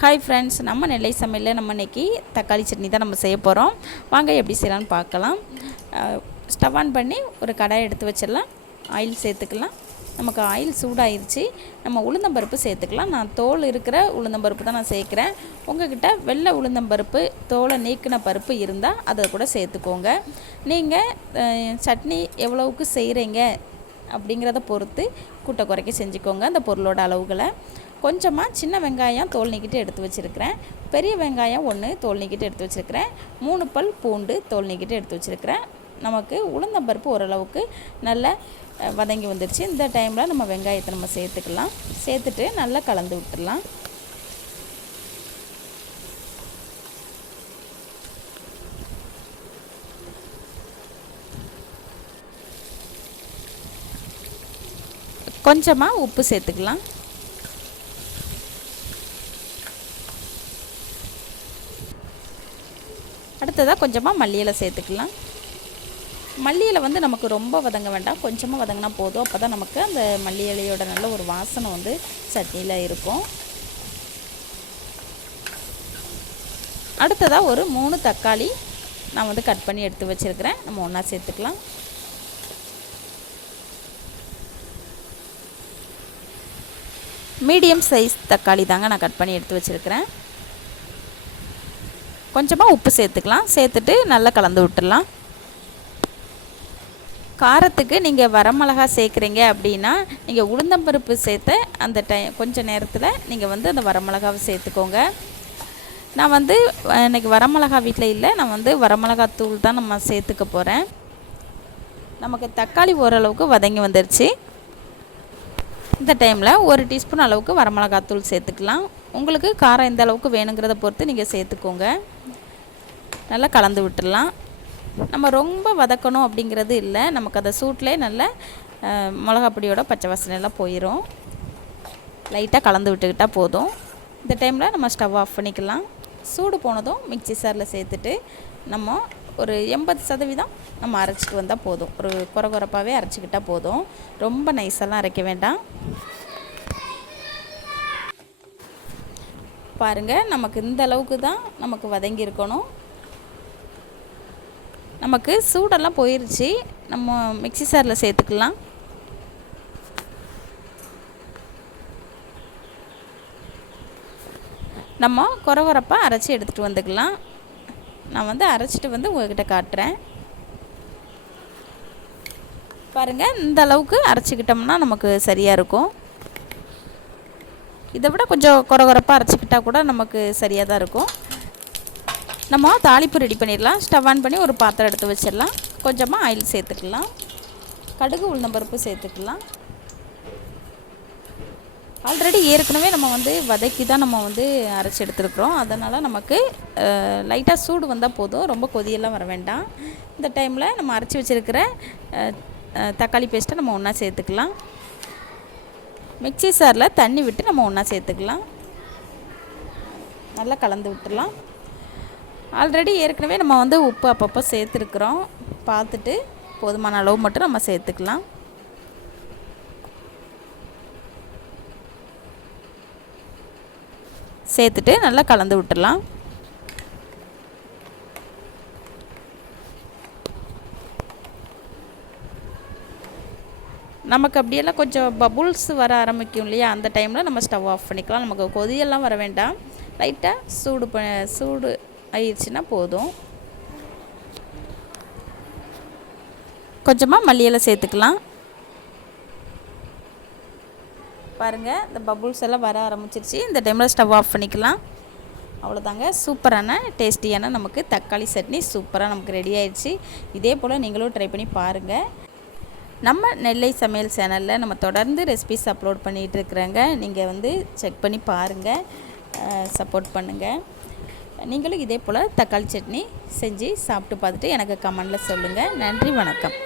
Hi friends, நம்ம நெல்லை சமையலில் நம்ம இன்றைக்கி தக்காளி சட்னி தான் நம்ம செய்ய போகிறோம். வாங்க எப்படி செய்யலான்னு பார்க்கலாம். ஸ்டவ் ஆன் பண்ணி ஒரு கடாய் எடுத்து வச்சிடலாம். ஆயில் சேர்த்துக்கலாம். நமக்கு ஆயில் சூடாயிருச்சு. நம்ம உளுந்தம்பருப்பு சேர்த்துக்கலாம். நான் தோல் இருக்கிற உளுந்தம்பருப்பு தான் நான் சேர்க்குறேன். உங்கள்கிட்ட வெள்ளை உளுந்தம்பருப்பு தோலை நீக்கின பருப்பு இருந்தால் அதை கூட சேர்த்துக்கோங்க. நீங்கள் சட்னி எவ்வளவுக்கு செய்கிறீங்க அப்படிங்கிறத பொறுத்து கூட்ட குறைக்க செஞ்சுக்கோங்க. அந்த பொருளோட அளவுகளை கொஞ்சமாக சின்ன வெங்காயம் தோல் நீக்கிட்டு எடுத்து வச்சுருக்கிறேன். பெரிய வெங்காயம் 1 தோல் நீக்கிட்டு எடுத்து வச்சுருக்கிறேன். 3 பல் பூண்டு தோல் நீக்கிட்டு எடுத்து வச்சுருக்கிறேன். நமக்கு உளுந்தம்பருப்பு ஓரளவுக்கு நல்லா வதங்கி வந்துடுச்சு. இந்த டைமில் நம்ம வெங்காயத்தை நம்ம சேர்த்துக்கலாம். சேர்த்துட்டு நல்லா கலந்து விட்டுடலாம். கொஞ்சமாக உப்பு சேர்த்துக்கலாம். அடுத்ததாக கொஞ்சமாக மல்லி இலை சேர்த்துக்கலாம். மல்லி இலை வந்து நமக்கு ரொம்ப வதங்க வேண்டாம், கொஞ்சமாக வதங்கினா போதும். அப்போ தான் நமக்கு அந்த மல்லி இலையோட நல்ல ஒரு வாசனை வந்து சட்னியில் இருக்கும். அடுத்ததாக ஒரு 3 தக்காளி நான் வந்து கட் பண்ணி எடுத்து வச்சுருக்கிறேன். நம்ம ஒன்றா சேர்த்துக்கலாம். மீடியம் சைஸ் தக்காளி தாங்க நான் கட் பண்ணி எடுத்து வச்சுருக்கிறேன். கொஞ்சமாக உப்பு சேர்த்துக்கலாம். சேர்த்துட்டு நல்லா கலந்து விட்டுடலாம். காரத்துக்கு நீங்கள் வரமிளகா சேர்க்குறீங்க அப்படின்னா நீங்கள் உளுந்தம்பருப்பு சேர்த்த அந்த கொஞ்சம் நேரத்தில் நீங்கள் வந்து அந்த வரமிளகாவை சேர்த்துக்கோங்க. நான் வந்து இன்றைக்கி வரமிளகா வீட்டில் இல்லை, நான் வந்து வரமிளகாத்தூள் தான் நம்ம சேர்த்துக்க போகிறேன். நமக்கு தக்காளி ஓரளவுக்கு வதங்கி வந்துடுச்சு. இந்த டைமில் 1 டீஸ்பூன் அளவுக்கு வரமிளகாத்தூள் சேர்த்துக்கலாம். உங்களுக்கு காரம் எந்த அளவுக்கு வேணுங்கிறத பொறுத்து நீங்கள் சேர்த்துக்கோங்க. நல்லா கலந்து விட்டுடலாம். நம்ம ரொம்ப வதக்கணும் அப்படிங்கிறது இல்லை, நமக்கு அந்த சூட்லேயே நல்ல மிளகாப்பொடியோட பச்சை வாசனையெல்லாம் போயிடும். லைட்டாக கலந்து விட்டுக்கிட்டால் போதும். இந்த டைமில் நம்ம ஸ்டவ் ஆஃப் பண்ணிக்கலாம். சூடு போனதும் மிக்சி சாரில் சேர்த்துட்டு நம்ம ஒரு 80% நம்ம அரைச்சிட்டு வந்தால் போதும். ஒரு குறகுறப்பாகவே அரைச்சிக்கிட்டால் போதும். ரொம்ப நைஸெல்லாம் அரைக்க வேண்டாம். பாருங்கள், நமக்கு இந்த அளவுக்கு தான் நமக்கு வதங்கி இருக்கணும். நமக்கு சூடெல்லாம் போயிடுச்சு. நம்ம மிக்சி சாரில் சேர்த்துக்கலாம். நம்ம குறகுறப்பாக அரைச்சி எடுத்துகிட்டு வந்துக்கலாம். நான் வந்து அரைச்சிட்டு வந்து உங்கள்கிட்ட காட்டுறேன். பாருங்கள், இந்த அளவுக்கு அரைச்சிக்கிட்டோம்னா நமக்கு சரியாக இருக்கும். இதை விட கொஞ்சம் குறகுறப்பாக அரைச்சிக்கிட்டால் கூட நமக்கு சரியாக தான் இருக்கும். நம்ம தாளிப்பு ரெடி பண்ணிடலாம். ஸ்டவ் ஆன் பண்ணி ஒரு பாத்திரம் எடுத்து வச்சிடலாம். கொஞ்சமாக ஆயில் சேர்த்துக்கலாம். கடுகு உளுந்தம்பருப்பு சேர்த்துக்கலாம். ஆல்ரெடி ஏற்கனவே நம்ம வந்து வதக்கி தான் நம்ம வந்து அரைச்சி எடுத்துருக்குறோம். அதனால் நமக்கு லைட்டாக சூடு வந்தால் போதும், ரொம்ப கொதியெல்லாம் வர வேண்டாம். இந்த டைமில் நம்ம அரைச்சி வச்சுருக்கிற தக்காளி பேஸ்ட்டை நம்ம ஒன்றா சேர்த்துக்கலாம். மிக்சி சாரில் தண்ணி விட்டு நம்ம ஒன்றா சேர்த்துக்கலாம். நல்லா கலந்து விட்டுடலாம். ஆல்ரெடி ஏற்கனவே நம்ம வந்து உப்பு அப்பப்போ சேர்த்துருக்குறோம். பார்த்துட்டு போதுமான அளவு மட்டும் நம்ம சேர்த்துக்கலாம். சேர்த்துட்டு நல்லா கலந்து விட்டுடலாம். நமக்கு அப்படியெல்லாம் கொஞ்சம் பபுள்ஸ் வர ஆரம்பிக்கும் இல்லையா, அந்த டைமில் நம்ம ஸ்டவ் ஆஃப் பண்ணிக்கலாம். நமக்கு கொதியெல்லாம் வர வேண்டாம். லைட்டாக சூடு ஆயிடுச்சுன்னா போதும். கொஞ்சமாக மல்லி இலை சேர்த்துக்கலாம். பாருங்கள், இந்த பபுள்ஸ் எல்லாம் வர ஆரம்பிச்சிருச்சு. இந்த டைமில் ஸ்டவ் ஆஃப் பண்ணிக்கலாம். அவ்வளோதாங்க, சூப்பரான டேஸ்டியான நமக்கு தக்காளி சட்னி சூப்பராக நமக்கு ரெடி ஆயிடுச்சு. இதே போல் நீங்களும் ட்ரை பண்ணி பாருங்கள். நம்ம நெல்லை சமையல் சேனலில் நம்ம தொடர்ந்து ரெசிபிஸ் அப்லோட் பண்ணிகிட்டு இருக்கிறாங்க. நீங்கள் வந்து செக் பண்ணி பாருங்கள், சப்போர்ட் பண்ணுங்கள். நீங்களும் இதே போல் தக்காளி சட்னி செஞ்சு சாப்பிட்டு பார்த்துட்டு எனக்கு கமெண்டில் சொல்லுங்கள். நன்றி, வணக்கம்.